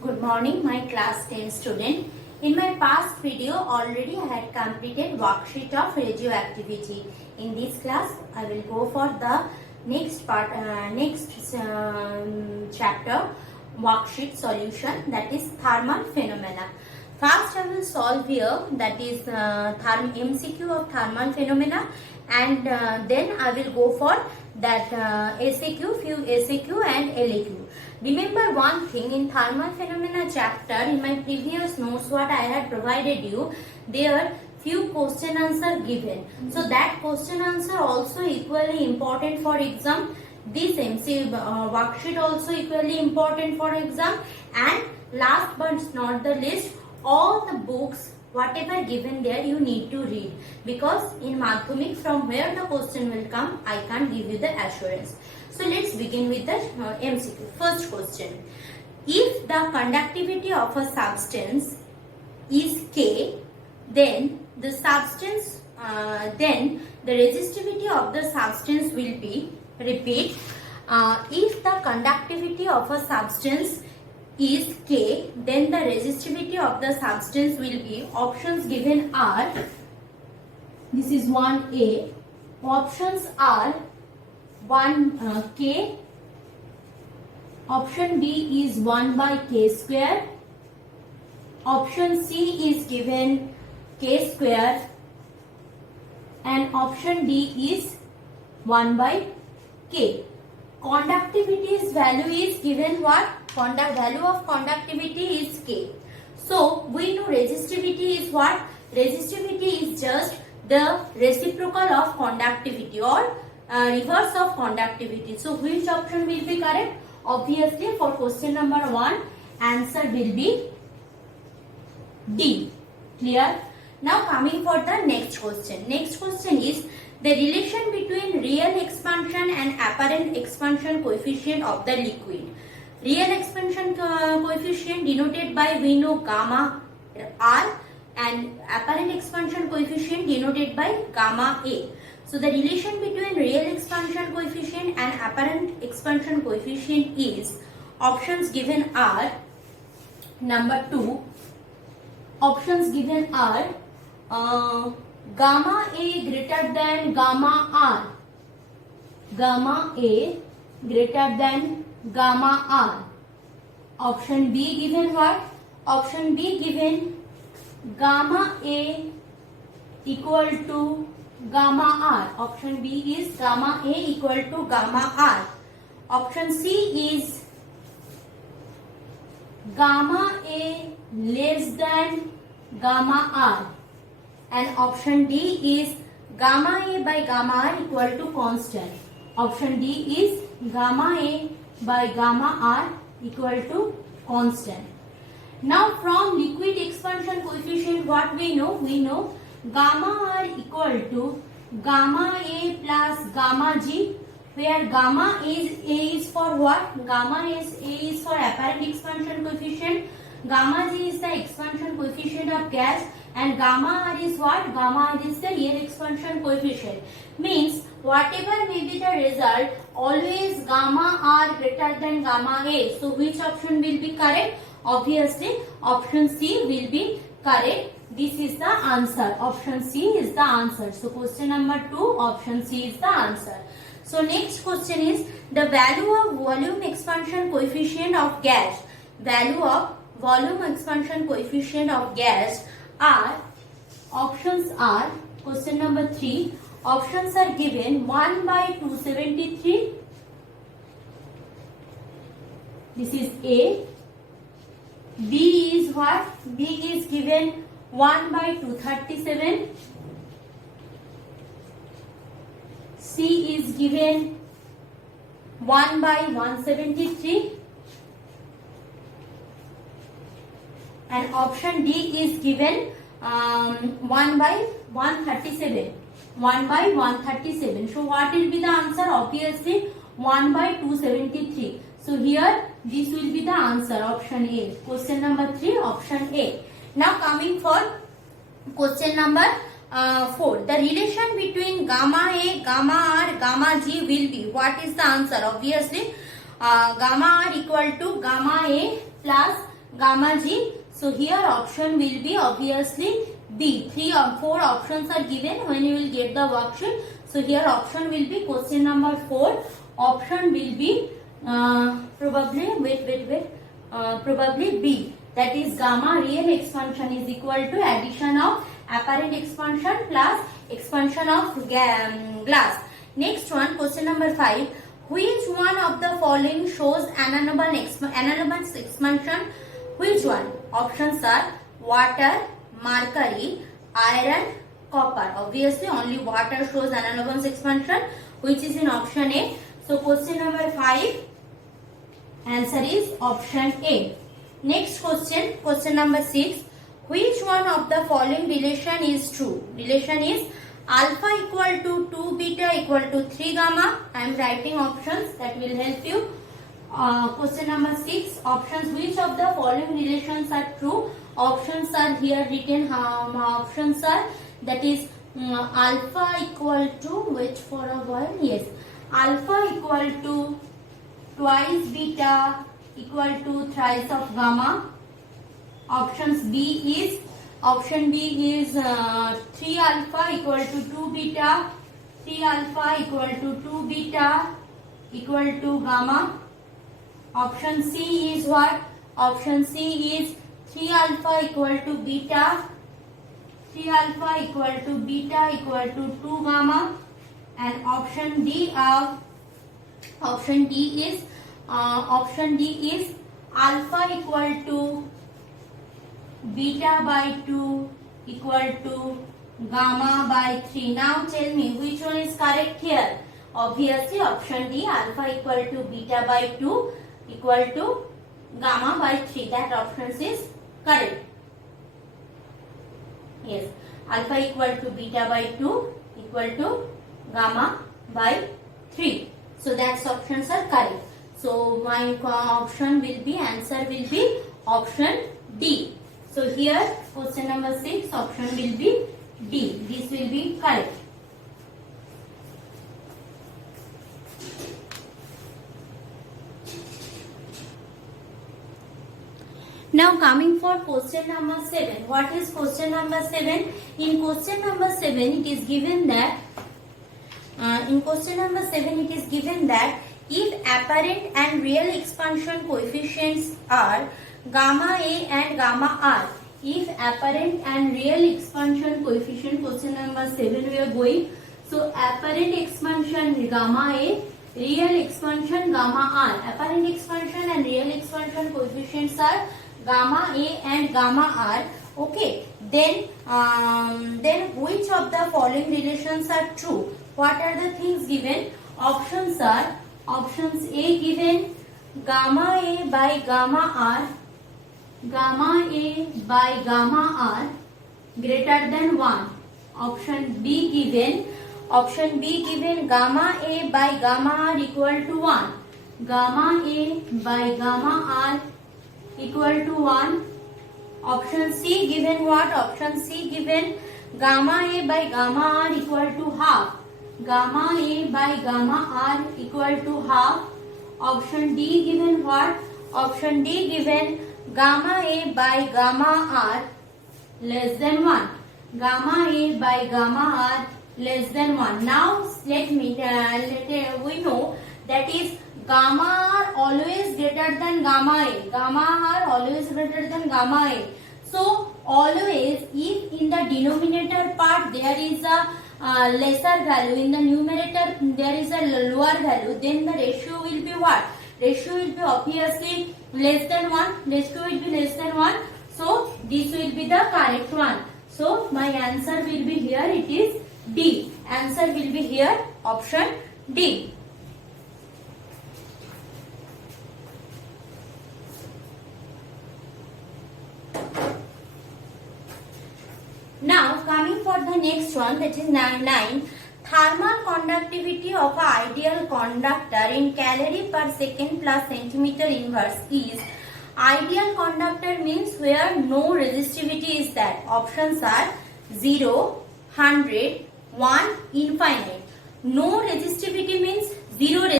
Good morning, my class 10 student. In my past video, already I had completed worksheet of radioactivity. In this class, I will go for the next part, chapter, worksheet solution, that is thermal phenomena. First, I will solve here, that is MCQ of thermal phenomena, and then I will go for that SAQ, few SAQ and LAQ. Remember one thing, in thermal phenomena chapter, in my previous notes what I had provided you, there few question answer given. So that question answer also equally important for exam. This MC worksheet also equally important for exam. And last but not the least, all the books whatever given there you need to read, because in Madhyamik from where the question will come I can't give you the assurance. So let's begin with the MCQ. First question. If the conductivity of a substance is K, then the substance, then the resistivity of the substance will be, repeat, if the conductivity of a substance is K, then the resistivity of the substance will be, options given are, this is 1A, options are 1 K, option B is 1 by K square, option C is given K square, and option D is 1 by K. Conductivity's value is given what? Value of conductivity is K. So we know resistivity is what? Resistivity is just the reciprocal of conductivity or reverse of conductivity. So which option will be correct? Obviously for question number 1, answer will be D. Clear? Now coming for the next question. Next question is the relation between real expansion and apparent expansion coefficient of the liquid. Real expansion coefficient denoted by, we know, gamma R, and apparent expansion coefficient denoted by gamma A. So the relation between real expansion coefficient and apparent expansion coefficient is, options given are, number 2, options given are gamma A greater than gamma R, gamma A greater than gamma R. Option B given what? Option B given gamma A equal to gamma R. Option B is gamma A equal to gamma R. Option C is gamma A less than gamma R. And option D is gamma A by gamma R equal to constant. Option D is gamma A by gamma R equal to constant. Now from liquid expansion coefficient what we know? We know gamma R equal to gamma A plus gamma G, where gamma A is for what? Gamma A is for apparent expansion coefficient, gamma G is the expansion coefficient of gas, and gamma R is what? Gamma R is the real expansion coefficient. Means whatever may be the result, always gamma R greater than gamma A. So which option will be correct? Obviously option C will be correct. This is the answer. Option C is the answer. So question number 2, option C is the answer. So next question is the value of volume expansion coefficient of gas. Value of volume expansion coefficient of gas are, options are, question number 3, options are given 1 by 273, this is A, B is what? B is given 1 by 237, C is given 1 by 173, and option D is given 1 by 137. 1 by 137. So what will be the answer? Obviously 1 by 273. So here this will be the answer, option A. Question number 3, option A. Now coming for question number 4. The relation between gamma A, gamma R, gamma G will be, what is the answer? Obviously gamma R equal to gamma A plus gamma G. So here option will be obviously B. 3 or 4 options are given when you will get the worksheet. So here option will be question number 4. Option will be probably B. That is gamma real expansion is equal to addition of apparent expansion plus expansion of glass. Next one, question number 5. Which one of the following shows anomalous expansion? Which one? Options are water, mercury, iron, copper. Obviously only water shows anomalous expansion, which is in option A. So question number 5 answer is option A. Next question, question number 6. Which one of the following relation is true? Relation is alpha equal to 2 beta equal to 3 gamma. I am writing options that will help you. Question number 6. Options. Which of the following relations are true? Options are here written. Options are that is alpha equal to, wait for a while, yes, alpha equal to twice beta equal to thrice of gamma. Option B is 3 alpha equal to 2 beta, 3 alpha equal to 2 beta equal to gamma. Option C is what? Option C is 3 alpha equal to beta, 3 alpha equal to beta equal to 2 gamma. And option D is alpha equal to beta by 2 equal to gamma by 3. Now tell me which one is correct here? Obviously option D, alpha equal to beta by 2 equal to gamma by 3. That option is correct. Yes, alpha equal to beta by 2 equal to gamma by 3. So that's options are correct. So my option will be, answer will be option D. So here question number 6 option will be D. This will be correct. Now coming for question number 7. What is question number 7? In question number 7 it is given that if apparent and real expansion coefficients are gamma A and gamma R, if apparent and real expansion coefficient, question number 7 we are going. So apparent expansion gamma A, real expansion gamma R. Apparent expansion and real expansion coefficients are gamma A and gamma R. Okay, then which of the following relations are true? What are the things given? Options are, options A given gamma A by gamma R, gamma A by gamma R greater than 1. Option B given gamma A by gamma R equal to 1. Gamma A by gamma R equal to 1. Option C given what? Option C given gamma A by gamma R equal to half. Gamma A by gamma R equal to half. Option D given what? Option D given gamma A by gamma R less than 1. Gamma A by gamma R less than 1. Now we know that is gamma R always greater than gamma A. Gamma R always greater than gamma A. So always if in the denominator part there is a lesser value, in the numerator there is a lower value, then the ratio will be what? Ratio will be obviously less than 1. Ratio will be less than 1. So this will be the correct one. So my answer will be here, it is D. Answer will be here option D. Now coming for the next one, that is 9. Thermal conductivity of an ideal conductor in calorie per second plus centimeter inverse is. Ideal conductor means where no resistivity is there. Options are 0, 100, 1, infinite. No resistivity means 0